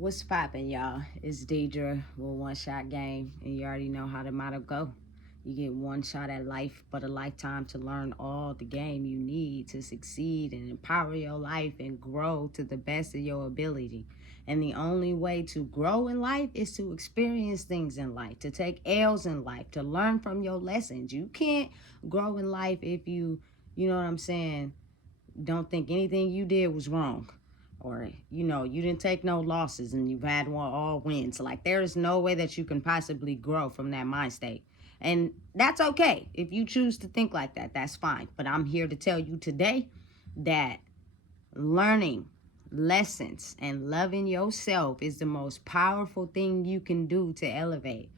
What's poppin', y'all? It's Deidre with One Shot Game, and you already know how the motto go. You get one shot at life, but a lifetime to learn all the game you need to succeed and empower your life and grow to the best of your ability. And the only way to grow in life is to experience things in life, to take L's in life, to learn from your lessons. You can't grow in life if you know what I'm saying, don't think anything you did was wrong, or you didn't take no losses and you've had all wins. Like, there is no way that you can possibly grow from that mind state, and that's okay. If you choose to think like that, that's fine. But I'm here to tell you today that learning lessons and loving yourself is the most powerful thing you can do to elevate.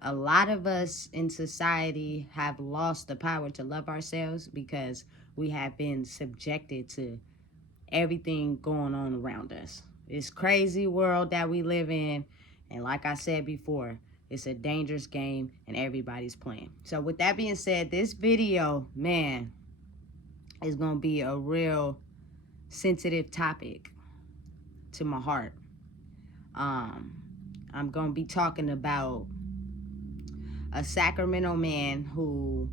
A lot of us in society have lost the power to love ourselves because we have been subjected to everything going on around us. It's crazy world that we live in, and like I said before, it's a dangerous game and everybody's playing. So with that being said, this video, man, is gonna be a real sensitive topic to my heart. I'm gonna be talking about a Sacramento man who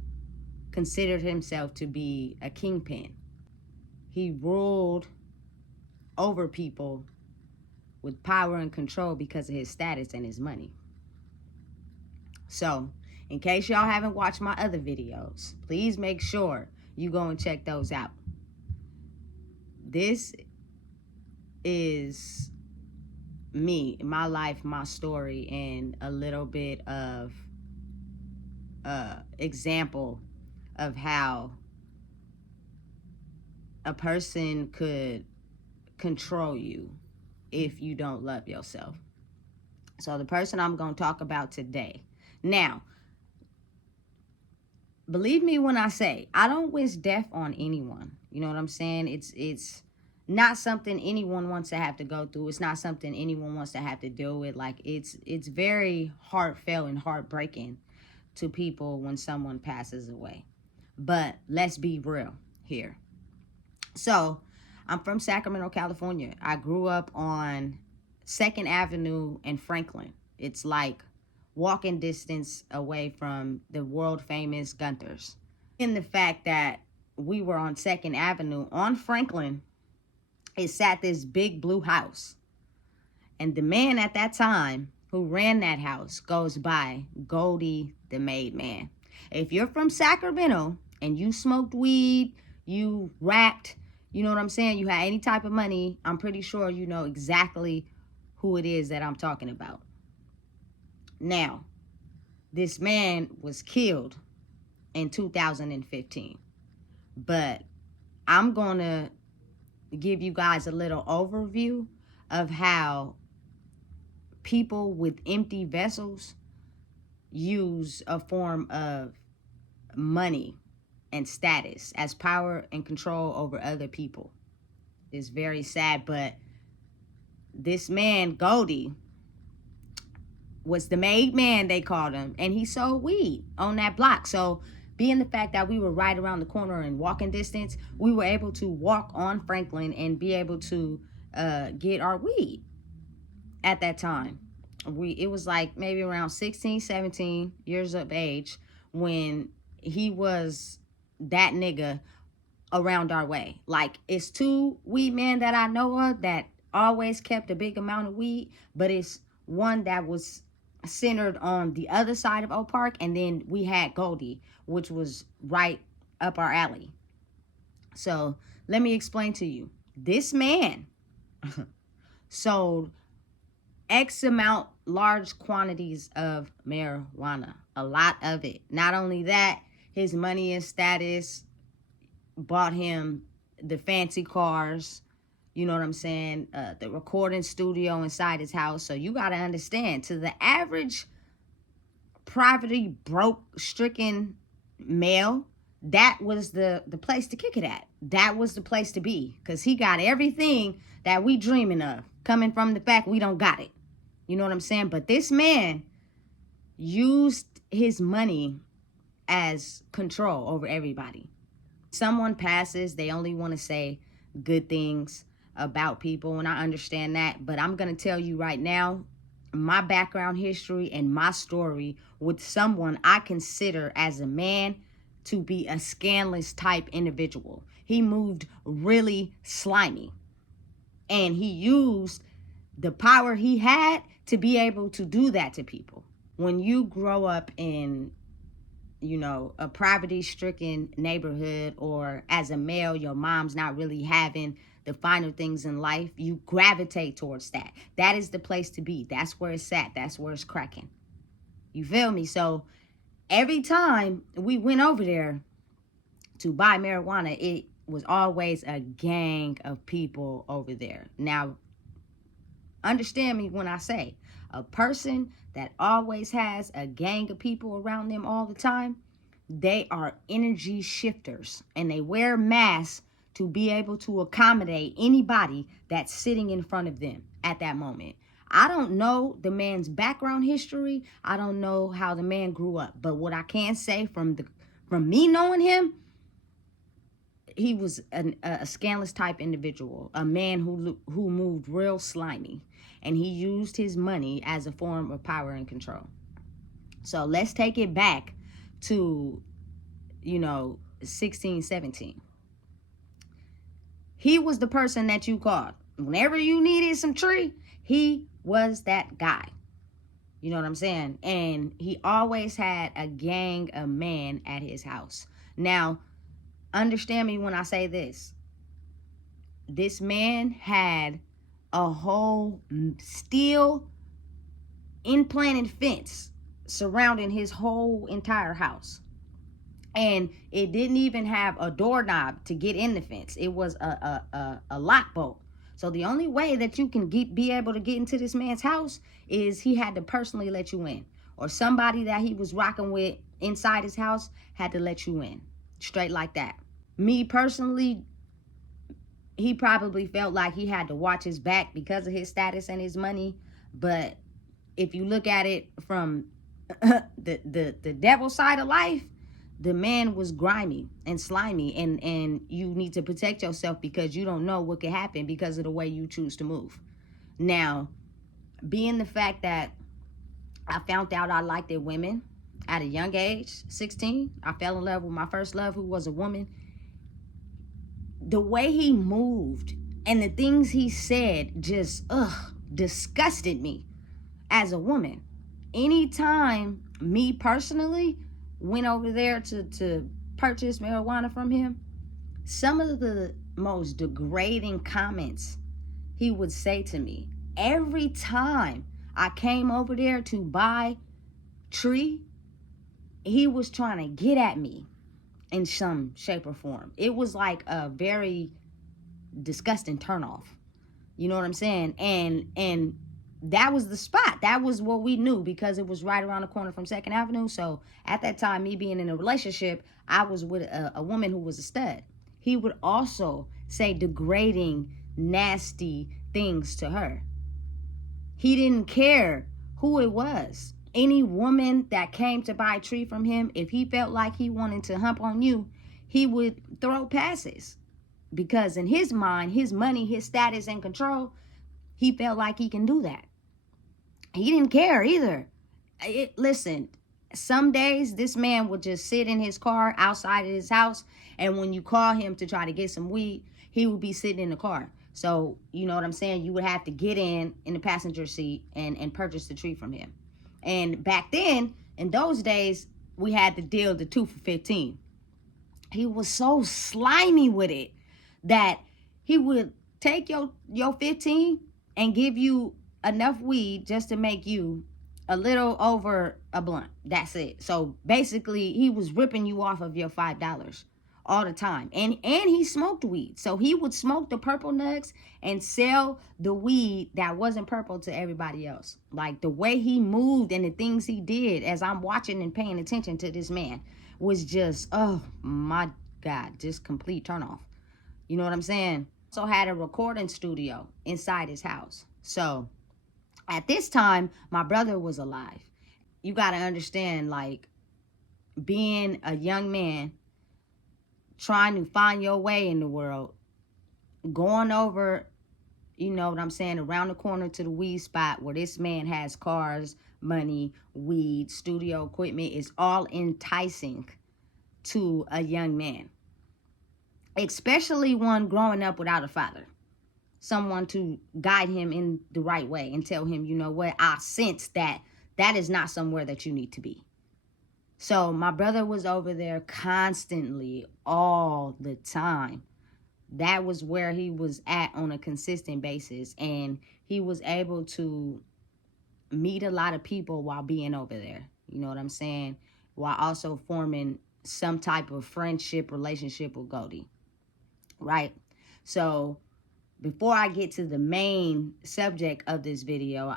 considered himself to be a kingpin. He ruled over people with power and control because of his status and his money. So, in case y'all haven't watched my other videos, please make sure you go and check those out. This is me, my life, my story, and a little bit of example of how a person could control you if you don't love yourself. So the person I'm going to talk about today. Now, believe me when I say I don't wish death on anyone. You know what I'm saying? It's not something anyone wants to have to go through. It's not something anyone wants to have to deal with. Like, it's very heartfelt and heartbreaking to people when someone passes away. But let's be real here. So, I'm from Sacramento, California. I grew up on 2nd Avenue and Franklin. It's like walking distance away from the world famous Gunther's. In the fact that we were on 2nd Avenue, on Franklin, it sat this big blue house. And the man at that time who ran that house goes by Goldie the Madman. If you're from Sacramento and you smoked weed, you rapped, you know what I'm saying, you had any type of money, I'm pretty sure you know exactly who it is that I'm talking about. Now, this man was killed in 2015. But I'm going to give you guys a little overview of how people with empty vessels use a form of money and status as power and control over other people. It's very sad, but this man, Goldie, was the made man, they called him, and he sold weed on that block. So being the fact that we were right around the corner in walking distance, we were able to walk on Franklin and be able to get our weed at that time. It was like maybe around 16, 17 years of age when he was that nigga around our way. Like, it's 2 weed men that I know of that always kept a big amount of weed, but it's one that was centered on the other side of Oak Park, and then we had Goldie, which was right up our alley. So let me explain to you. This man sold X amount, large quantities of marijuana, a lot of it. Not only that, his money and status bought him the fancy cars, you know what I'm saying, the recording studio inside his house. So you got to understand, to the average poverty broke stricken male, that was the place to kick it at. That was the place to be, because he got everything that we dreaming of, coming from the fact we don't got it. You know what I'm saying? But this man used his money as control over everybody. Someone passes, they only want to say good things. about people, and I understand that. But I'm going to tell you right now, my background history and my story with someone I consider as a man to be a scandalous type individual. He moved really slimy, and he used the power he had to be able to do that to people. When you grow up in, a poverty-stricken neighborhood, or as a male, your mom's not really having the finer things in life, you gravitate towards that. That is the place to be. That's where it's at. That's where it's cracking. You feel me? So every time we went over there to buy marijuana, it was always a gang of people over there. Now, understand me when I say a person that always has a gang of people around them all the time, they are energy shifters, and they wear masks to be able to accommodate anybody that's sitting in front of them at that moment. I don't know the man's background history. I don't know how the man grew up, but what I can say from me knowing him, he was a scandalous type individual, a man who moved real slimy, and he used his money as a form of power and control. So let's take it back to, 16, 17. He was the person that you called. Whenever you needed some tree, he was that guy. You know what I'm saying? And he always had a gang of men at his house. Now, understand me when I say this. This man had a whole steel implanted fence surrounding his whole entire house. And it didn't even have a doorknob to get in the fence. It was a lock bolt. So the only way that you can be able to get into this man's house is he had to personally let you in. Or somebody that he was rocking with inside his house had to let you in. Straight like that. Me personally, he probably felt like he had to watch his back because of his status and his money. But if you look at it from the devil side of life, the man was grimy and slimy, and you need to protect yourself because you don't know what could happen because of the way you choose to move. Now, being the fact that I found out I liked it women at a young age, 16, I fell in love with my first love, who was a woman. The way he moved and the things he said just, disgusted me as a woman. Anytime me personally went over there to purchase marijuana from him, some of the most degrading comments he would say to me. Every time I came over there to buy tree, he was trying to get at me in some shape or form. It was like a very disgusting turnoff. You know what I'm saying? And that was the spot. That was what we knew because it was right around the corner from 2nd Avenue. So at that time, me being in a relationship, I was with a woman who was a stud. He would also say degrading, nasty things to her. He didn't care who it was. Any woman that came to buy a tree from him, if he felt like he wanted to hump on you, he would throw passes. Because in his mind, his money, his status and control, he felt like he can do that. He didn't care either. Listen, some days this man would just sit in his car outside of his house, and when you call him to try to get some weed, he would be sitting in the car. So, you know what I'm saying? You would have to get in the passenger seat and purchase the tree from him. And back then, in those days, we had the deal, the 2 for $15. He was so slimy with it that he would take your 15 and give you enough weed just to make you a little over a blunt. That's it. So basically, he was ripping you off of your $5 all the time. And he smoked weed. So he would smoke the purple nugs and sell the weed that wasn't purple to everybody else. Like the way he moved and the things he did as I'm watching and paying attention to this man was just, oh my God, just complete turnoff. You know what I'm saying? Also had a recording studio inside his house. So at this time, my brother was alive. You got to understand, like, being a young man, trying to find your way in the world, going over you know what I'm saying, around the corner to the weed spot where this man has cars, money, weed, studio equipment, is all enticing to a young man, especially one growing up without a father, someone to guide him in the right way and tell him, you know what, I sense that that is not somewhere that you need to be. So my brother was over there constantly, all the time. That was where he was at on a consistent basis. And he was able to meet a lot of people while being over there. You know what I'm saying? While also forming some type of friendship, relationship with Goldie. Right? So before I get to the main subject of this video,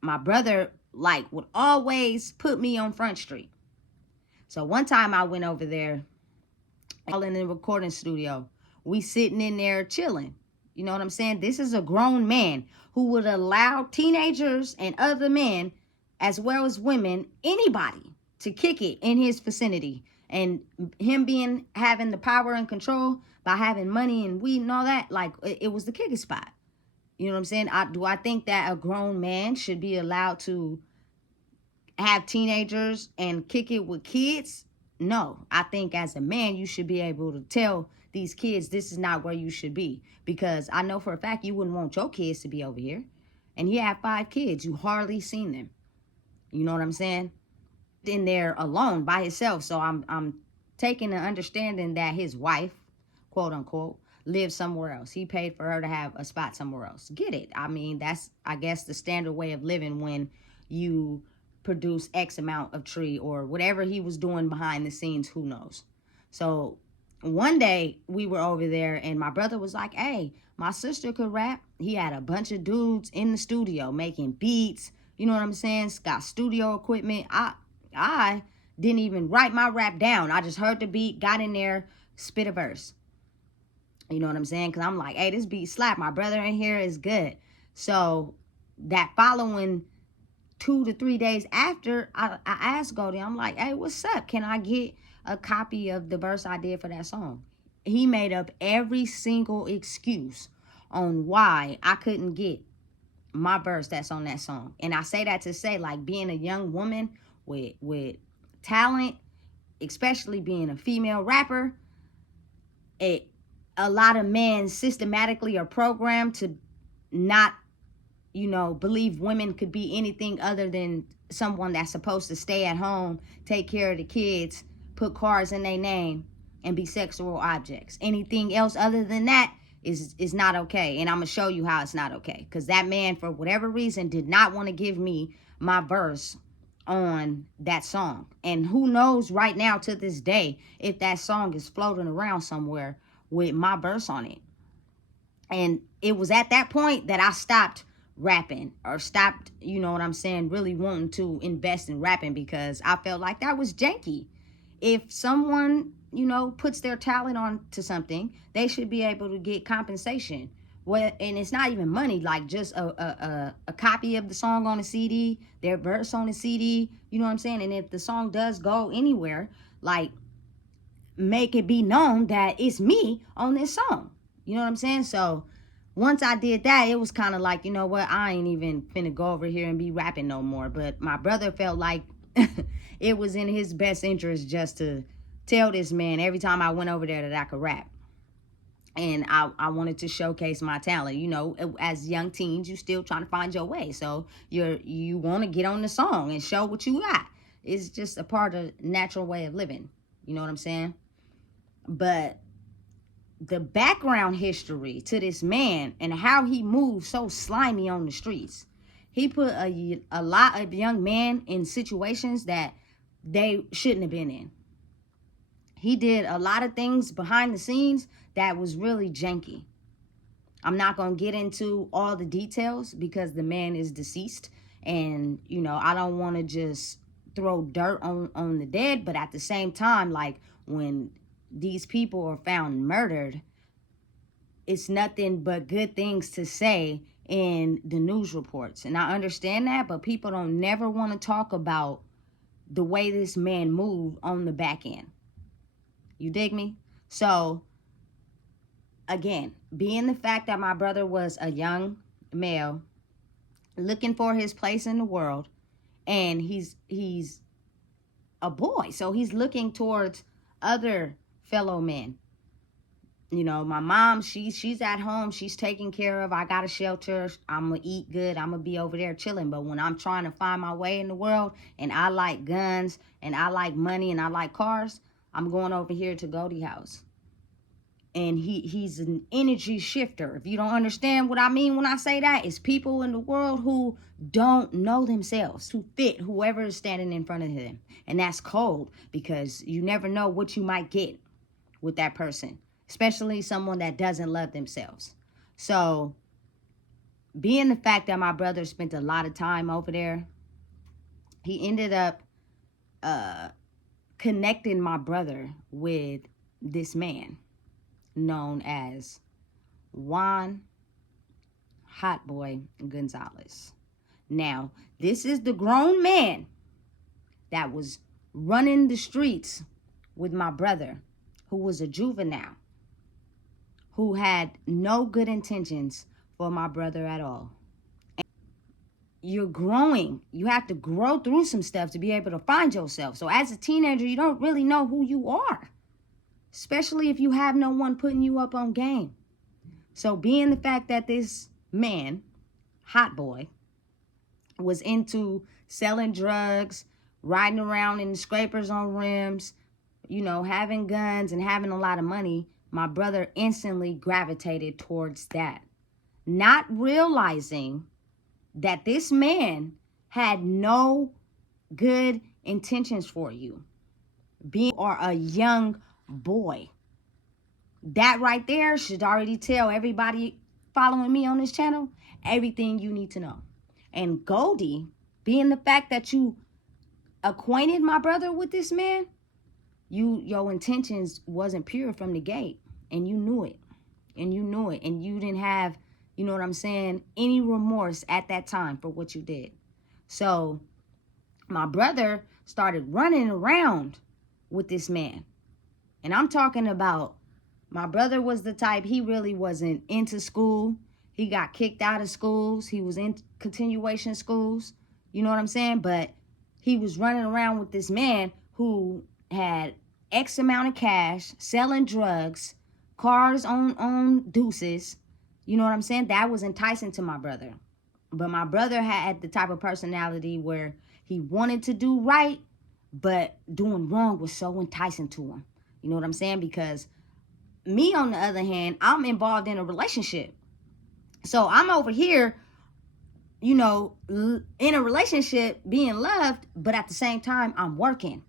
my brother like would always put me on Front Street. So one time I went over there, all in the recording studio. We sitting in there chilling. You know what I'm saying? This is a grown man who would allow teenagers and other men, as well as women, anybody, to kick it in his vicinity. And him having the power and control by having money and weed and all that, like, it was the kicking spot. You know what I'm saying? Do I think that a grown man should be allowed to have teenagers and kick it with kids? No. I think as a man, you should be able to tell these kids this is not where you should be. Because I know for a fact you wouldn't want your kids to be over here. And he had 5 kids. You hardly seen them. You know what I'm saying? In there alone by himself. So I'm taking the understanding that his wife, quote unquote, lives somewhere else. He paid for her to have a spot somewhere else. Get it? I mean, that's, I guess, the standard way of living when you produce X amount of tree or whatever he was doing behind the scenes. Who knows? So one day we were over there and my brother was like, hey, my sister could rap. He had a bunch of dudes in the studio making beats. You know what I'm saying? Got studio equipment. I didn't even write my rap down. I just heard the beat, got in there, spit a verse. You know what I'm saying? Because I'm like, hey, this beat slap. My brother in here is good. So that following 2 to 3 days after, I asked Goldie, I'm like, hey, what's up? Can I get a copy of the verse I did for that song? He made up every single excuse on why I couldn't get my verse that's on that song. And I say that to say, like, being a young woman with talent, especially being a female rapper, a lot of men systematically are programmed to not, you know, believe women could be anything other than someone that's supposed to stay at home, take care of the kids, put cars in their name, and be sexual objects. Anything else other than that is not okay. And I'm going to show you how it's not okay. Because that man, for whatever reason, did not want to give me my verse on that song. And who knows right now to this day if that song is floating around somewhere with my verse on it. And it was at that point that I stopped rapping, or stopped, you know what I'm saying, really wanting to invest in rapping, because I felt like that was janky. If someone, you know, puts their talent on to something, they should be able to get compensation. Well, and it's not even money, like just a copy of the song on a CD, their verse on a CD, you know what I'm saying? And if the song does go anywhere, like, make it be known that it's me on this song. You know what I'm saying? So once I did that, it was kind of like, you know what, I ain't even finna go over here and be rapping no more. But my brother felt like it was in his best interest just to tell this man every time I went over there that I could rap. And I wanted to showcase my talent. You know, as young teens, you still trying to find your way. So you want to get on the song and show what you got. It's just a part of natural way of living. You know what I'm saying? But the background history to this man and how he moved so slimy on the streets. He put a lot of young men in situations that they shouldn't have been in. He did a lot of things behind the scenes that was really janky. I'm not going to get into all the details because the man is deceased. And, you know, I don't want to just throw dirt on the dead. But at the same time, like, when these people are found murdered, it's nothing but good things to say in the news reports. And I understand that, but people don't never want to talk about the way this man moved on the back end. You dig me? So again, being the fact that my brother was a young male looking for his place in the world, and he's a boy, so he's looking towards other fellow men. You know, my mom, she's at home, she's taken care of. I got a shelter, I'm gonna eat good, I'm gonna be over there chilling. But when I'm trying to find my way in the world, and I like guns, and I like money, and I like cars, I'm going over here to Goldie house. And he's an energy shifter. If you don't understand what I mean when I say that, it's people in the world who don't know themselves, who fit whoever is standing in front of them. And that's cold, because you never know what you might get with that person, especially someone that doesn't love themselves. So being the fact that my brother spent a lot of time over there, he ended up connecting my brother with this man known as Juan Hot Boy Gonzalez. Now, this is the grown man that was running the streets with my brother, who was a juvenile, who had no good intentions for my brother at all. And you're growing. You have to grow through some stuff to be able to find yourself. So as a teenager, you don't really know who you are, especially if you have no one putting you up on game. So being the fact that this man, Hot Boy, was into selling drugs, riding around in scrapers on rims, you know, having guns and having a lot of money, my brother instantly gravitated towards that, not realizing that this man had no good intentions for you, being or a young boy. That right there should already tell everybody following me on this channel everything you need to know. And Goldie, being the fact that you acquainted my brother with this man, your intentions wasn't pure from the gate, and you knew it. And you knew it, and you didn't have, you know what I'm saying, any remorse at that time for what you did. So my brother started running around with this man. And I'm talking about, my brother was the type, he really wasn't into school. He got kicked out of schools. He was in continuation schools. You know what I'm saying? But he was running around with this man who had X amount of cash, selling drugs, cars on deuces. You know what I'm saying? That was enticing to my brother. But my brother had the type of personality where he wanted to do right, but doing wrong was so enticing to him. You know what I'm saying? Because me, on the other hand, I'm involved in a relationship. So I'm over here, you know, in a relationship, being loved, but at the same time, I'm working.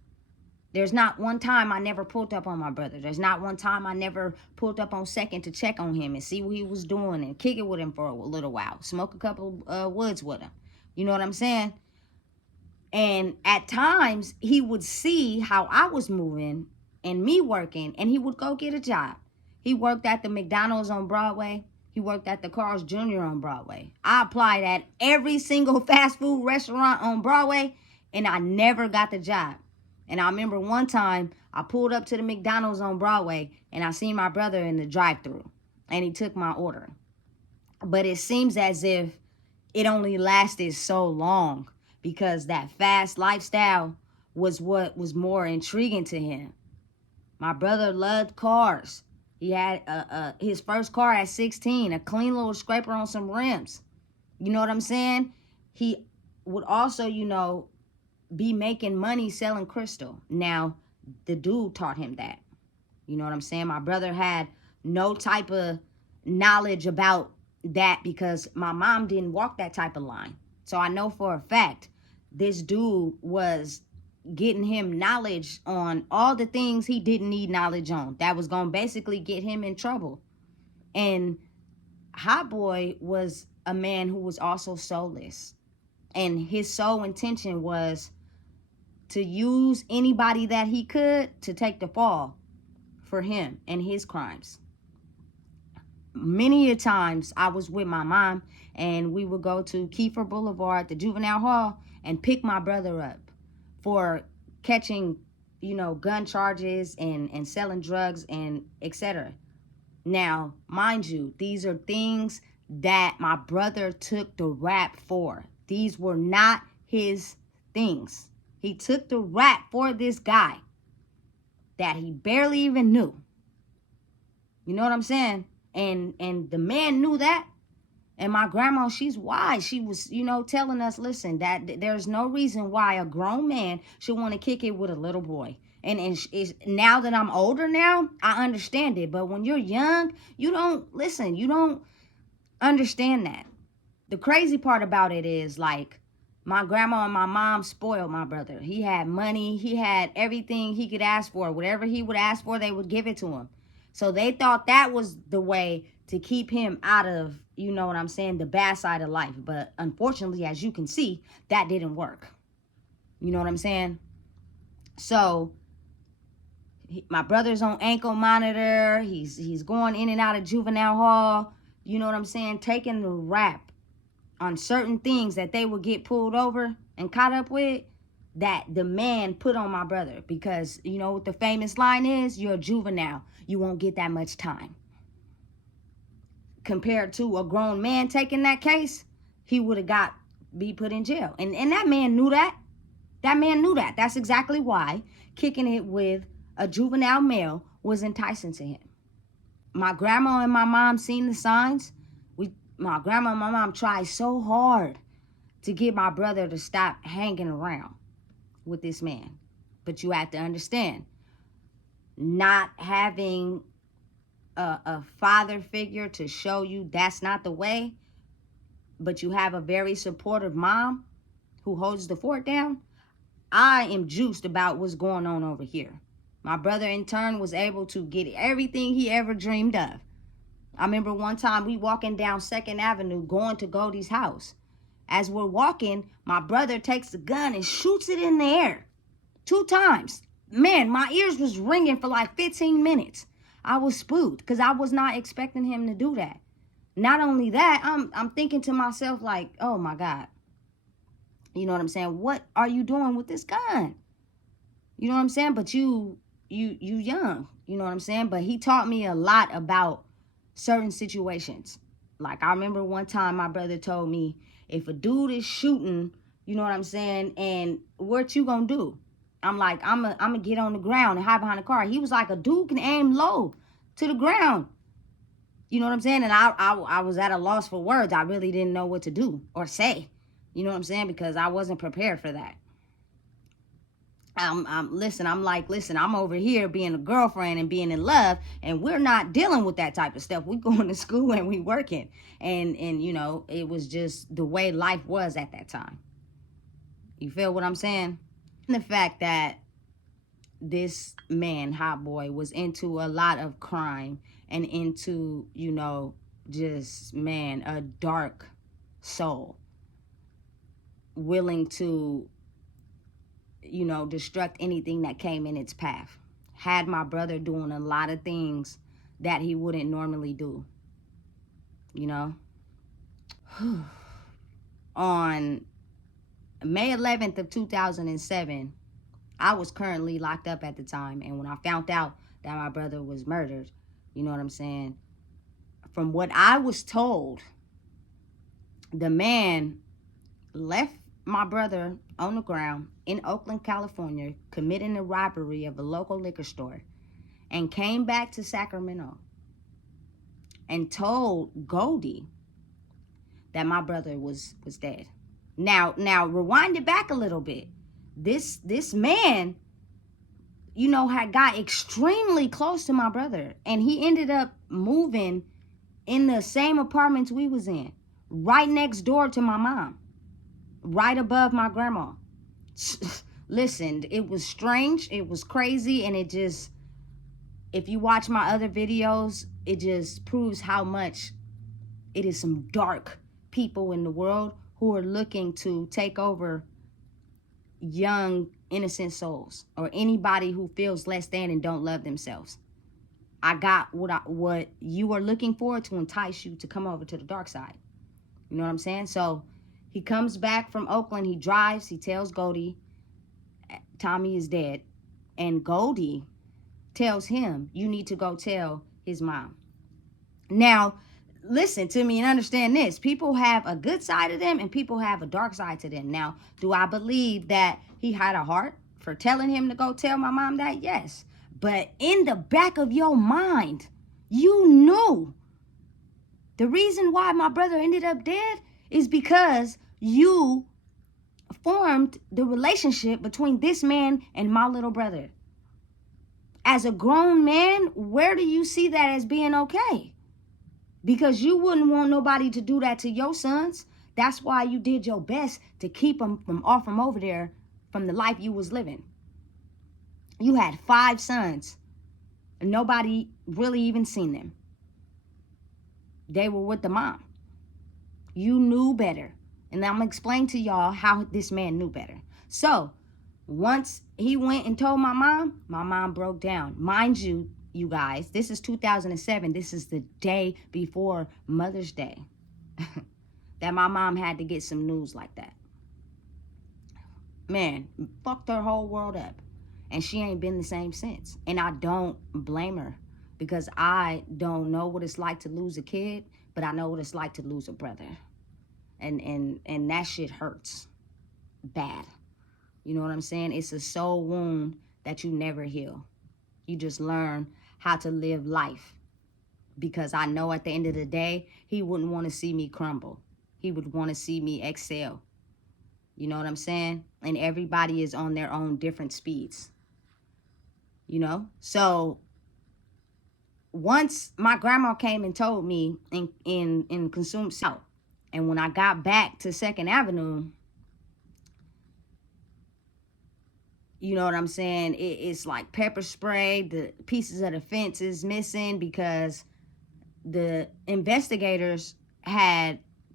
There's not one time I never pulled up on my brother. There's not one time I never pulled up on second to check on him and see what he was doing and kick it with him for a little while. Smoke a couple woods with him. You know what I'm saying? And at times, he would see how I was moving and me working, and he would go get a job. He worked at the McDonald's on Broadway. He worked at the Carl's Jr. on Broadway. I applied at every single fast food restaurant on Broadway, and I never got the job. And I remember one time I pulled up to the McDonald's on Broadway, and I seen my brother in the drive-thru, and he took my order. But it seems as if it only lasted so long, because that fast lifestyle was what was more intriguing to him. My brother loved cars. He had his first car at 16, a clean little scraper on some rims. You know what I'm saying? He would also, you know, be making money selling crystal. Now, the dude taught him that. You know what I'm saying? My brother had no type of knowledge about that because my mom didn't walk that type of line. So I know for a fact this dude was getting him knowledge on all the things he didn't need knowledge on. That was going to basically get him in trouble. And Hot Boy was a man who was also soulless. And his sole intention was to use anybody that he could to take the fall for him and his crimes. Many a times I was with my mom and we would go to Kiefer Boulevard, the juvenile hall, and pick my brother up for catching, you know, gun charges and selling drugs and etc. Now, mind you, these are things that my brother took the rap for. These were not his things. He took the rap for this guy that he barely even knew. You know what I'm saying? And the man knew that. And my grandma, she's wise. She was, telling us, listen, that there's no reason why a grown man should want to kick it with a little boy. And it's, now that I'm older now, I understand it. But when you're young, you don't understand that. The crazy part about it is, like, my grandma and my mom spoiled my brother. He had money. He had everything he could ask for. Whatever he would ask for, they would give it to him. So they thought that was the way to keep him out of, the bad side of life. But unfortunately, as you can see, that didn't work. You know what I'm saying? So my brother's on ankle monitor. He's going in and out of juvenile hall. You know what I'm saying? Taking the rap on certain things that they would get pulled over and caught up with, that the man put on my brother. Because you know what the famous line is? You're a juvenile. You won't get that much time. Compared to a grown man taking that case, he would have be put in jail. And that man knew that. That man knew that. That's exactly why kicking it with a juvenile male was enticing to him. My grandma and my mom seen the signs. My grandma and my mom tried so hard to get my brother to stop hanging around with this man. But you have to understand, not having a father figure to show you that's not the way, but you have a very supportive mom who holds the fort down, I am juiced about what's going on over here. My brother, in turn, was able to get everything he ever dreamed of. I remember one time we walking down 2nd Avenue going to Goldie's house. As we're walking, my brother takes the gun and shoots it in the air 2 times. Man, my ears was ringing for like 15 minutes. I was spooked because I was not expecting him to do that. Not only that, I'm thinking to myself like, oh my God. You know what I'm saying? What are you doing with this gun? You know what I'm saying? But you young. You know what I'm saying? But he taught me a lot about certain situations. Like, I remember one time my brother told me, if a dude is shooting, you know what I'm saying, and what you gonna do? I'm like, I'm gonna get on the ground and hide behind the car. He was like, a dude can aim low to the ground. You know what I'm saying? And I was at a loss for words. I really didn't know what to do or say. You know what I'm saying? Because I wasn't prepared for that. I'm over here being a girlfriend and being in love, and we're not dealing with that type of stuff. We going to school and we working, and it was just the way life was at that time. You feel what I'm saying? And the fact that this man, Hot Boy, was into a lot of crime and into, just, man, a dark soul, willing to destruct anything that came in its path. Had my brother doing a lot of things that he wouldn't normally do. On May 11th of 2007, I was currently locked up at the time. And when I found out that my brother was murdered, you know what I'm saying? From what I was told, the man left my brother on the ground in Oakland, California, committing a robbery of a local liquor store, and came back to Sacramento and told Goldie that my brother was dead. Now rewind it back a little bit. This man, had got extremely close to my brother, and he ended up moving in the same apartments we was in, right next door to my mom, right above my grandma. Listen, it was strange, it was crazy, and it just, if you watch my other videos, it just proves how much it is some dark people in the world who are looking to take over young, innocent souls, or anybody who feels less than and don't love themselves. I got what you are looking for to entice you to come over to the dark side. You know what I'm saying? So he comes back from Oakland, he drives, he tells Goldie Tommy is dead, and Goldie tells him, you need to go tell his mom. Now, listen to me and understand this. People have a good side of them and people have a dark side to them. Now, do I believe that he had a heart for telling him to go tell my mom that? Yes. But in the back of your mind, you knew the reason why my brother ended up dead is because you formed the relationship between this man and my little brother. As a grown man, where do you see that as being okay? Because you wouldn't want nobody to do that to your sons. That's why you did your best to keep them from over there from the life you was living. You had 5 sons and nobody really even seen them. They were with the mom. You knew better. And I'm going to explain to y'all how this man knew better. So, once he went and told my mom broke down. Mind you, you guys, this is 2007. This is the day before Mother's Day that my mom had to get some news like that. Man, fucked her whole world up. And she ain't been the same since. And I don't blame her because I don't know what it's like to lose a kid, but I know what it's like to lose a brother. And that shit hurts bad. You know what I'm saying? It's a soul wound that you never heal. You just learn how to live life. Because I know at the end of the day, he wouldn't want to see me crumble. He would want to see me excel. You know what I'm saying? And everybody is on their own different speeds. You know? So, once my grandma came and told me in Consume South, and when I got back to 2nd Avenue, you know what I'm saying? It's like pepper spray. The pieces of the fence is missing because the investigators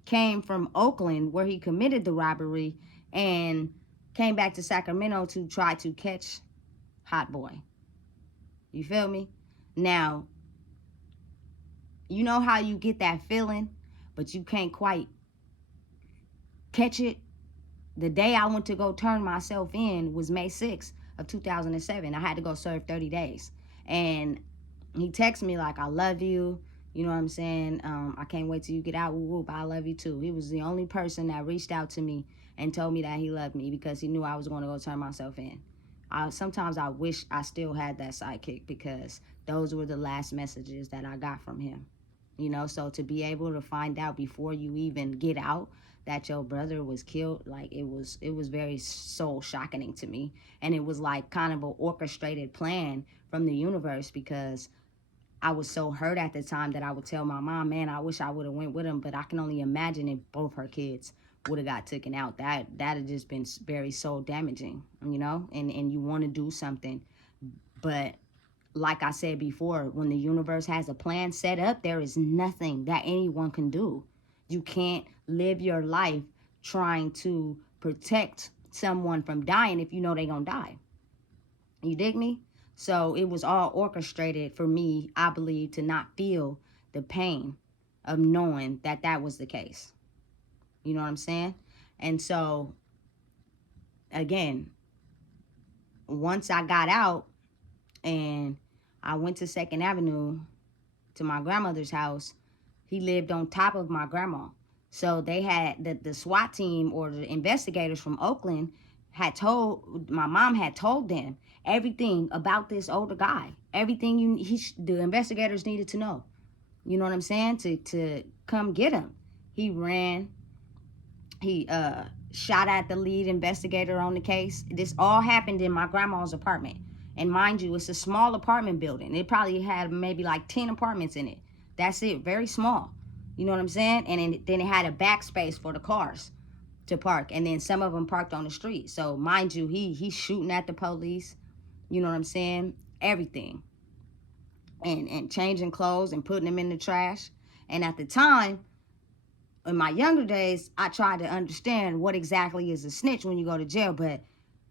came from Oakland where he committed the robbery and came back to Sacramento to try to catch Hot Boy. You feel me? Now, you know how you get that feeling, but you can't quite catch it? The day I went to go turn myself in was May 6th of 2007. I had to go serve 30 days. And he texted me like, I love you. You know what I'm saying? I can't wait till you get out. Whoop, whoop, I love you too. He was the only person that reached out to me and told me that he loved me because he knew I was going to go turn myself in. Sometimes I wish I still had that sidekick because those were the last messages that I got from him. You know, so to be able to find out before you even get out that your brother was killed, like it was very soul shocking to me. And it was like kind of an orchestrated plan from the universe because I was so hurt at the time that I would tell my mom, man, I wish I would have went with him, but I can only imagine if both her kids would have got taken out. That had just been very soul damaging, you know, and you want to do something, but like I said before, when the universe has a plan set up, there is nothing that anyone can do. You can't live your life trying to protect someone from dying if you know they're going to die. You dig me? So it was all orchestrated for me, I believe, to not feel the pain of knowing that that was the case. You know what I'm saying? And so, again, once I got out, and I went to 2nd Avenue to my grandmother's house. He lived on top of my grandma. So they had the SWAT team or the investigators from Oakland my mom had told them everything about this older guy. Everything the investigators needed to know. You know what I'm saying? To come get him. He ran. He shot at the lead investigator on the case. This all happened in my grandma's apartment. And mind you, it's a small apartment building. It probably had maybe like 10 apartments in it. That's it. Very small. You know what I'm saying? And then it had a backspace for the cars to park. And then some of them parked on the street. So mind you, he's shooting at the police. You know what I'm saying? Everything. And changing clothes and putting them in the trash. And at the time, in my younger days, I tried to understand what exactly is a snitch when you go to jail. But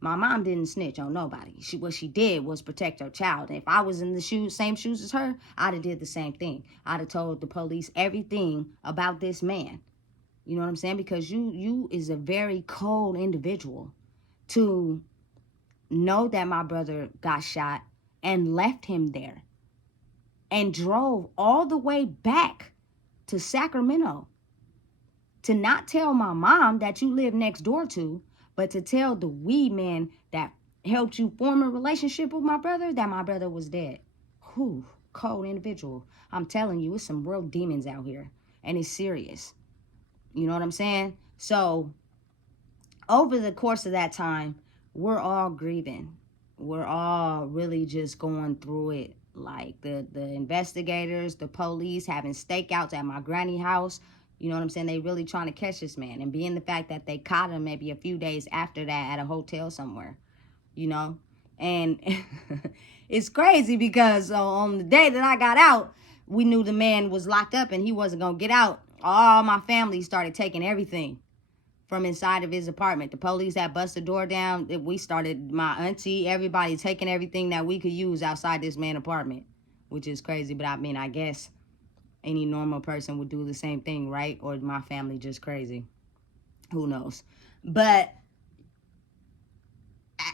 my mom didn't snitch on nobody. What she did was protect her child. If I was in the same shoes as her, I'd have did the same thing. I'd have told the police everything about this man. You know what I'm saying? Because you is a very cold individual to know that my brother got shot and left him there. and drove all the way back to Sacramento to not tell my mom that you live next door to, but to tell the weed man that helped you form a relationship with my brother that my brother was dead. Whew, cold individual. I'm telling you, it's some real demons out here, and it's serious. You know what I'm saying? So over the course of that time, we're all grieving. We're all really just going through it. Like the investigators, the police having stakeouts at my granny house. You know what I'm saying? They really trying to catch this man. And being the fact that they caught him maybe a few days after that at a hotel somewhere, you know? And it's crazy because on the day that I got out, we knew the man was locked up and he wasn't going to get out. All my family started taking everything from inside of his apartment. The police had busted the door down. We started, my auntie, everybody taking everything that we could use outside this man's apartment, which is crazy. But I mean, I guess any normal person would do the same thing, right? Or my family just crazy. Who knows? But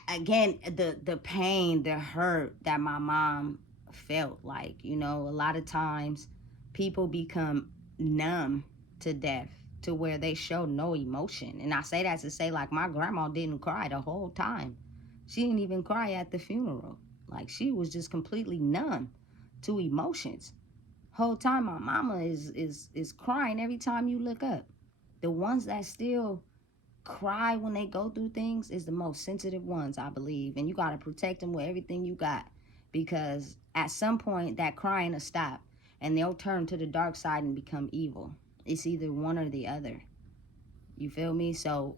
again, the pain, the hurt that my mom felt, like, you know, a lot of times people become numb to death to where they show no emotion. And I say that to say, like, my grandma didn't cry the whole time. She didn't even cry at the funeral. Like, she was just completely numb to emotions. Whole time my mama is crying every time you look up. The ones that still cry when they go through things is the most sensitive ones, I believe. And you got to protect them with everything you got, because at some point that crying will stop and they'll turn to the dark side and become evil. It's either one or the other. You feel me? So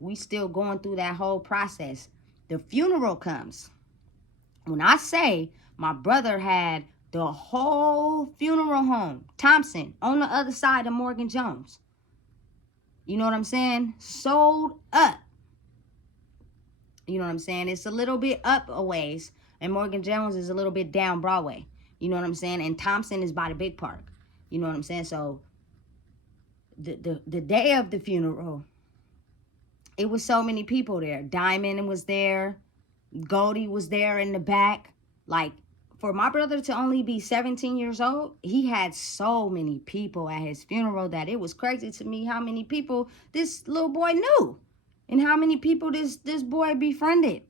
we still going through that whole process. The funeral comes. When I say my brother had the whole funeral home, Thompson, on the other side of Morgan Jones. You know what I'm saying? Sold up. You know what I'm saying? It's a little bit up a ways, and Morgan Jones is a little bit down Broadway. You know what I'm saying? And Thompson is by the big park. You know what I'm saying? So the day of the funeral, it was so many people there. Diamond was there. Goldie was there in the back. Like, for my brother to only be 17 years old, he had so many people at his funeral that it was crazy to me how many people this little boy knew and how many people this boy befriended.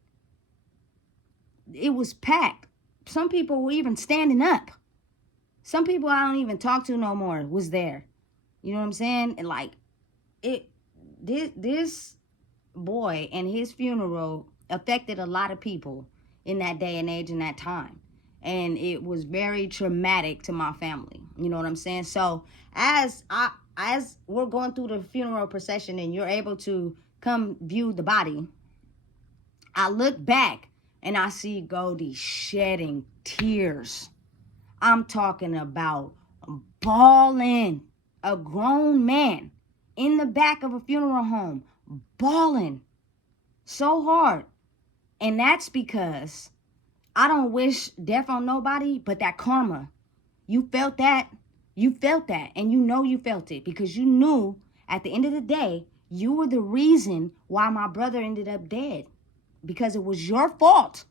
It was packed. Some people were even standing up. Some people I don't even talk to no more was there. You know what I'm saying? And like, this boy and his funeral affected a lot of people in that day and age and that time. And it was very traumatic to my family. You know what I'm saying? So as we're going through the funeral procession and you're able to come view the body, I look back and I see Goldie shedding tears. I'm talking about bawling. A grown man in the back of a funeral home, bawling so hard. And that's because I don't wish death on nobody, but that karma. You felt that. You felt that. And you know you felt it because you knew at the end of the day, you were the reason why my brother ended up dead. Because it was your fault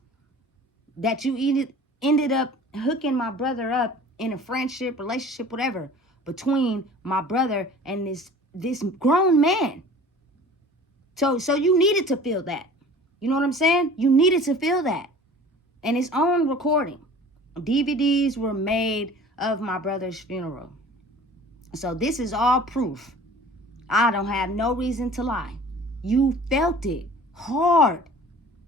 that you ended up hooking my brother up in a friendship, relationship, whatever, between my brother and this grown man. So you needed to feel that. You know what I'm saying? You needed to feel that. And it's on recording. DVDs were made of my brother's funeral. So this is all proof. I don't have no reason to lie. You felt it hard.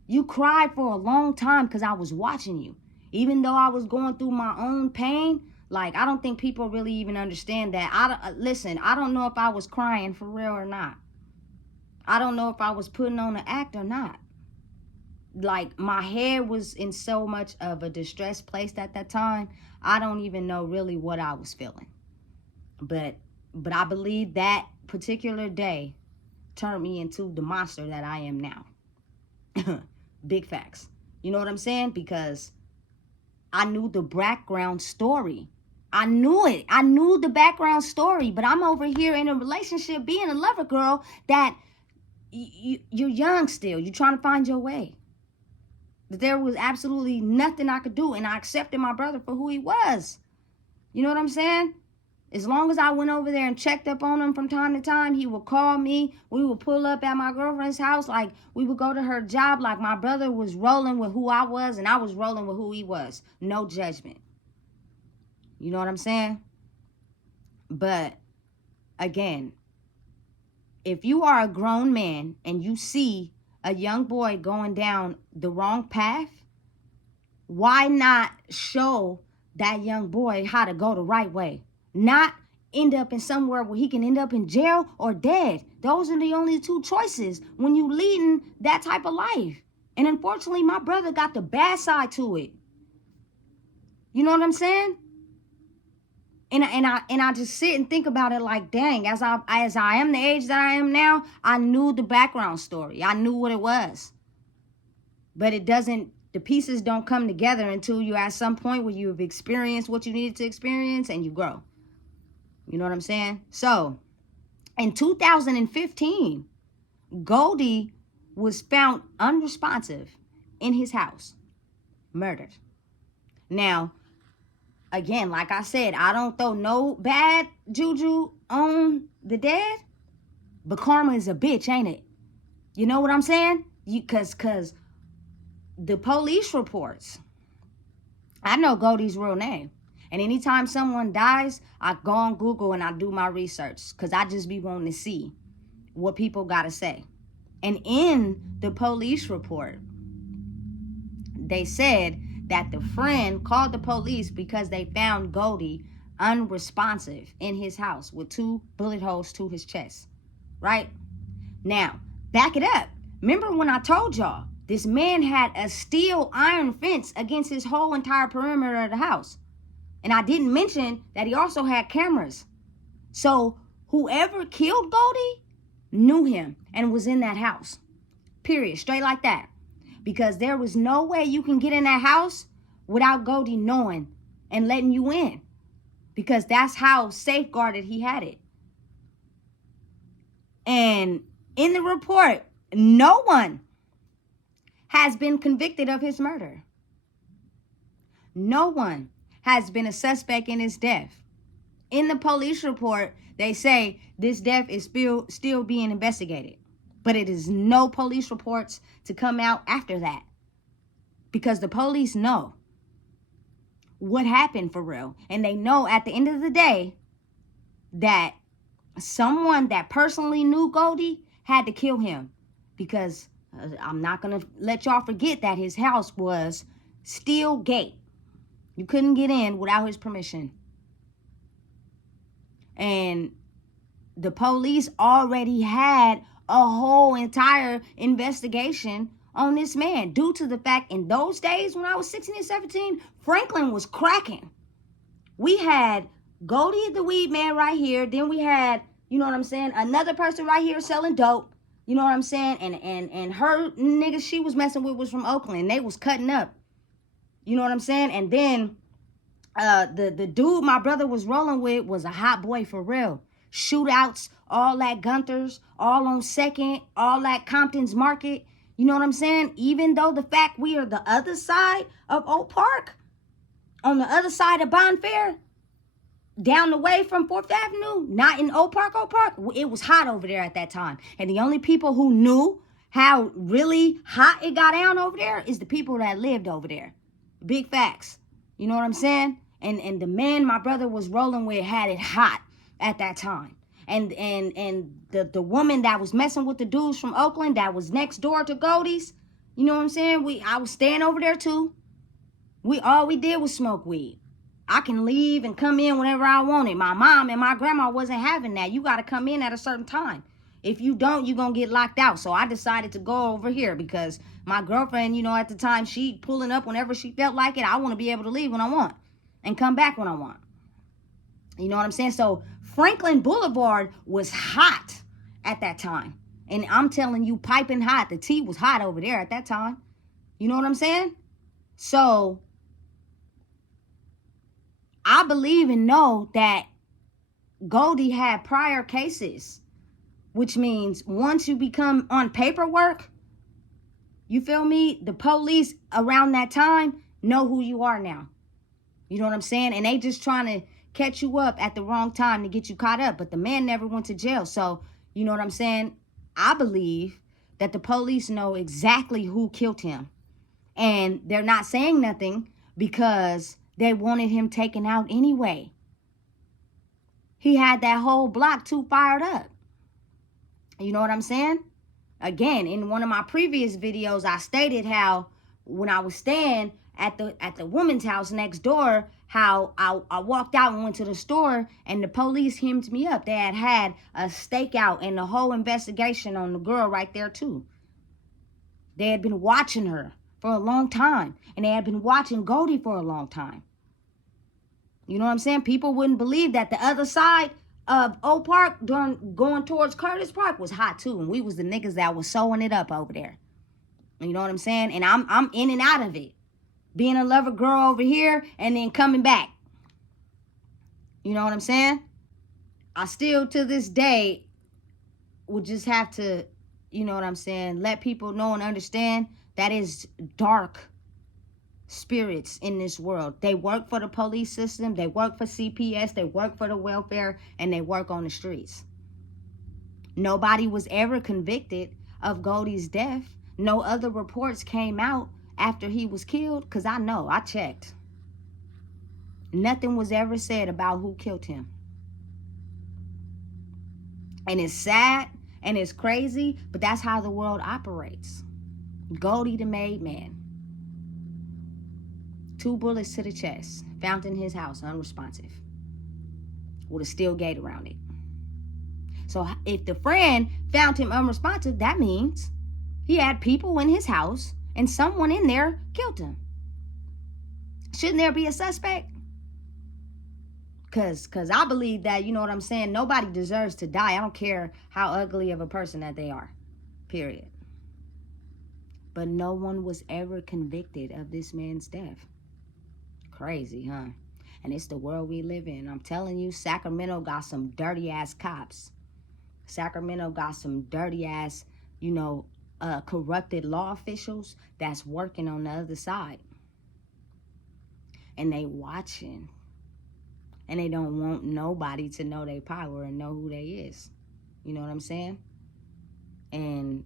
You cried for a long time because I was watching you. Even though I was going through my own pain, like, I don't think people really even understand that. Listen, I don't know if I was crying for real or not. I don't know if I was putting on an act or not. Like, my head was in so much of a distressed place at that time. I don't even know really what I was feeling. But I believe that particular day turned me into the monster that I am now. Big facts. You know what I'm saying? Because I knew the background story. I knew it. I knew the background story. But I'm over here in a relationship being a lover girl that you're young still. You're trying to find your way. That there was absolutely nothing I could do. And I accepted my brother for who he was. You know what I'm saying? As long as I went over there and checked up on him from time to time, he would call me. We would pull up at my girlfriend's house. Like, we would go to her job. Like, my brother was rolling with who I was, and I was rolling with who he was. No judgment. You know what I'm saying? But, again, if you are a grown man and you see a young boy going down the wrong path, why not show that young boy how to go the right way? Not end up in somewhere where he can end up in jail or dead. Those are the only two choices when you leading that type of life. And unfortunately, my brother got the bad side to it. You know what I'm saying? And I just sit and think about it like, dang, as I am the age that I am now, I knew the background story. I knew what it was. But the pieces don't come together until you at some point where you've experienced what you needed to experience and you grow. You know what I'm saying? So, in 2015, Goldie was found unresponsive in his house, murdered. Now, again, like I said, I don't throw no bad juju on the dead, but karma is a bitch, ain't it? You know what I'm saying? Cause the police reports, I know Goldie's real name. And anytime someone dies, I go on Google and I do my research because I just be wanting to see what people got to say. And in the police report, they said that the friend called the police because they found Goldie unresponsive in his house with 2 bullet holes to his chest. Right? Now, back it up. Remember when I told y'all this man had a steel iron fence against his whole entire perimeter of the house? And I didn't mention that he also had cameras. So whoever killed Goldie knew him and was in that house. Period. Straight like that. Because there was no way you can get in that house without Goldie knowing and letting you in. Because that's how safeguarded he had it. And in the report, no one has been convicted of his murder. No one has been a suspect in his death. In the police report, they say this death is still being investigated. But it is no police reports to come out after that. Because the police know what happened for real. And they know at the end of the day that someone that personally knew Goldie had to kill him. Because I'm not going to let y'all forget that his house was steel gate. You couldn't get in without his permission. And the police already had a whole entire investigation on this man due to the fact in those days when I was 16 and 17, Franklin was cracking. We had Goldie the weed man right here. Then we had, you know what I'm saying, another person right here selling dope. You know what I'm saying? And her nigga she was messing with was from Oakland. They was cutting up. You know what I'm saying? And then the dude my brother was rolling with was a hot boy for real. Shootouts, all that Gunter's, all on Second, all that Compton's Market. You know what I'm saying? Even though the fact we are the other side of Oak Park, on the other side of Bonfair, down the way from 4th Avenue, not in Oak Park, it was hot over there at that time. And the only people who knew how really hot it got down over there is the people that lived over there. Big facts. You know what I'm saying? And the man my brother was rolling with had it hot at that time. And the woman that was messing with the dudes from Oakland that was next door to Goldie's, you know what I'm saying? I was staying over there too. All we did was smoke weed. I can leave and come in whenever I wanted. My mom and my grandma wasn't having that. You got to come in at a certain time. If you don't, you're going to get locked out. So I decided to go over here because my girlfriend, you know, at the time, she pulling up whenever she felt like it. I want to be able to leave when I want and come back when I want. You know what I'm saying? So Franklin Boulevard was hot at that time. And I'm telling you, piping hot. The tea was hot over there at that time. You know what I'm saying? So I believe and know that Goldie had prior cases, which means once you become on paperwork, You feel me? The police around that time know who you are now. You know what I'm saying? And they just trying to catch you up at the wrong time to get you caught up. But the man never went to jail. So, you know what I'm saying? I believe that the police know exactly who killed him. And they're not saying nothing because they wanted him taken out anyway. He had that whole block too fired up. You know what I'm saying? Again, in one of my previous videos, I stated how when I was staying at the woman's house next door, how I walked out and went to the store and the police hemmed me up. They had a stakeout and the whole investigation on the girl right there too. They had been watching her for a long time, and they had been watching Goldie for a long time. You know what I'm saying? People wouldn't believe that the other side of Oak Park during going towards Curtis Park was hot too, and we was the niggas that was sewing it up over there. You know what I'm saying? And I'm in and out of it. Being a lover girl over here and then coming back. You know what I'm saying? I still to this day would just have to, you know what I'm saying, let people know and understand that is dark spirits in this world. They work for the police system, they work for CPS, they work for the welfare, and they work on the streets. Nobody was ever convicted of Goldie's death. No other reports came out after he was killed, because I checked. Nothing was ever said about who killed him. And it's sad and it's crazy, but that's how the world operates. Goldie the Madman. 2 bullets to the chest, found in his house, unresponsive, with a steel gate around it. So if the friend found him unresponsive, that means he had people in his house and someone in there killed him. Shouldn't there be a suspect? Cause I believe that, you know what I'm saying, nobody deserves to die. I don't care how ugly of a person that they are. Period. But no one was ever convicted of this man's death. Crazy, huh? And it's the world we live in. I'm telling you, Sacramento got some dirty ass cops. Sacramento got some dirty ass, corrupted law officials that's working on the other side. And they watching. And they don't want nobody to know their power and know who they is. You know what I'm saying? And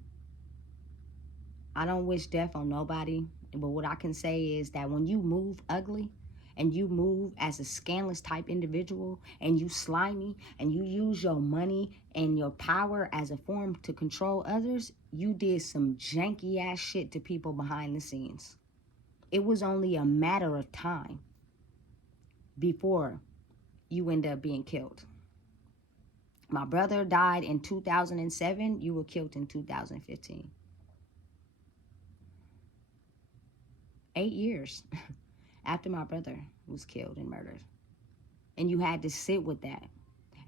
I don't wish death on nobody. But what I can say is that when you move ugly and you move as a scandalous type individual and you slimy and you use your money and your power as a form to control others, you did some janky ass shit to people behind the scenes. It was only a matter of time before you end up being killed. My brother died in 2007. You were killed in 2015. 8 years after my brother was killed and murdered. And you had to sit with that.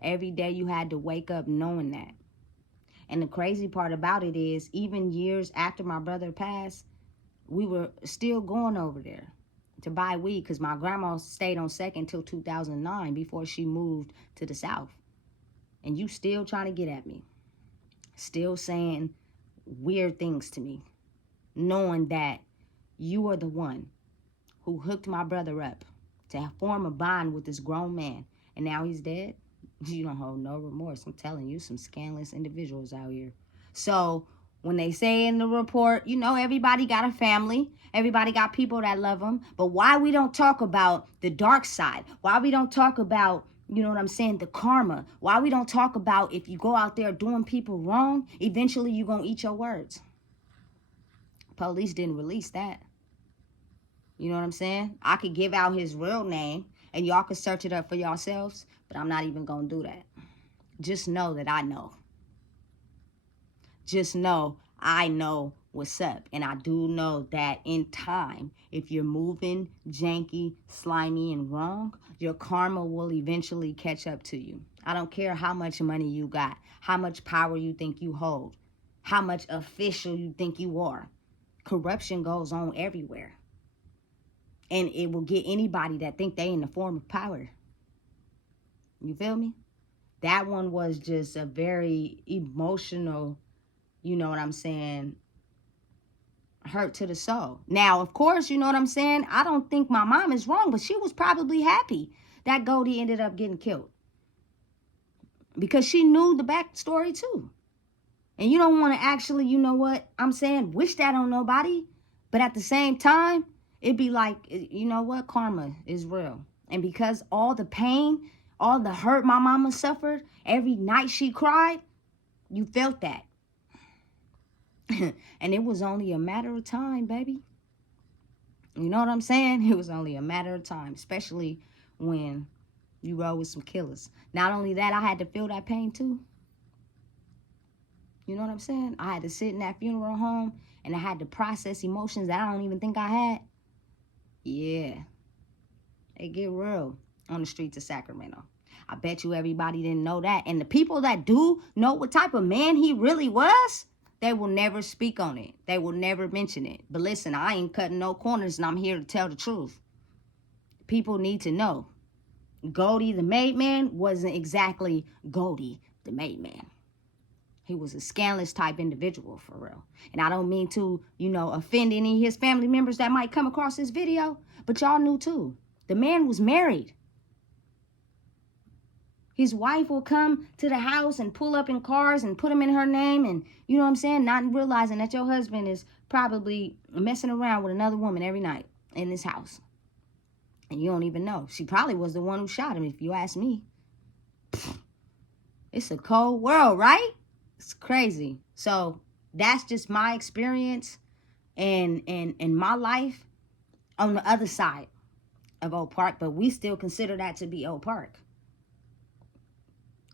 Every day you had to wake up knowing that. And the crazy part about it is, even years after my brother passed, we were still going over there to buy weed because my grandma stayed on Second till 2009 before she moved to the South. And you still trying to get at me. Still saying weird things to me. Knowing that you are the one who hooked my brother up to form a bond with this grown man. And now he's dead. You don't hold no remorse. I'm telling you, some scandalous individuals out here. So when they say in the report, everybody got a family. Everybody got people that love them. But why we don't talk about the dark side? Why we don't talk about, the karma? Why we don't talk about if you go out there doing people wrong, eventually you're going to eat your words? Police didn't release that. You know what I'm saying? I could give out his real name and y'all could search it up for yourselves, but I'm not even going to do that. Just know that I know. Just know I know what's up. And I do know that in time, if you're moving janky, slimy, and wrong, your karma will eventually catch up to you. I don't care how much money you got, how much power you think you hold, how much official you think you are. Corruption goes on everywhere. And it will get anybody that think they in the form of power. You feel me? That one was just a very emotional, you know what I'm saying, hurt to the soul. Now, of course, you know what I'm saying? I don't think my mom is wrong, but she was probably happy that Goldie ended up getting killed. Because she knew the backstory too. And you don't want to actually, you know what I'm saying, wish that on nobody. But at the same time, it'd be like, you know what, karma is real. And because all the pain, all the hurt my mama suffered, every night she cried, you felt that. And it was only a matter of time, baby. You know what I'm saying? It was only a matter of time, especially when you roll with some killers. Not only that, I had to feel that pain too. You know what I'm saying? I had to sit in that funeral home and I had to process emotions that I don't even think I had. Yeah. It get real on the streets of Sacramento. I bet you everybody didn't know that. And the people that do know what type of man he really was, they will never speak on it. They will never mention it. But listen, I ain't cutting no corners and I'm here to tell the truth. People need to know. Goldie the Mademan wasn't exactly Goldie the Mademan. He was a scandalous type individual, for real. And I don't mean to, you know, offend any of his family members that might come across this video, but y'all knew too. The man was married. His wife will come to the house and pull up in cars and put them in her name and, you know what I'm saying, not realizing that your husband is probably messing around with another woman every night in this house. And you don't even know. She probably was the one who shot him, if you ask me. It's a cold world, right? It's crazy. So that's just my experience and my life on the other side of Oak Park. But we still consider that to be Oak Park.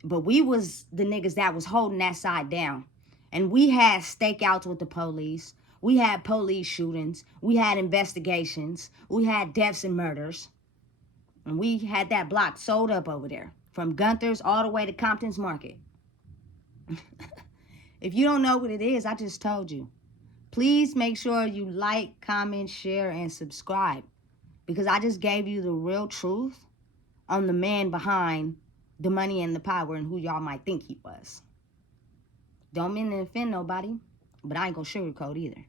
But we was the niggas that was holding that side down. And we had stakeouts with the police. We had police shootings. We had investigations. We had deaths and murders. And we had that block sold up over there. From Gunther's all the way to Compton's Market. If you don't know what it is, I just told you. Please make sure you like, comment, share, and subscribe. Because I just gave you the real truth on the man behind the money and the power and who y'all might think he was. Don't mean to offend nobody, but I ain't gonna sugarcoat either.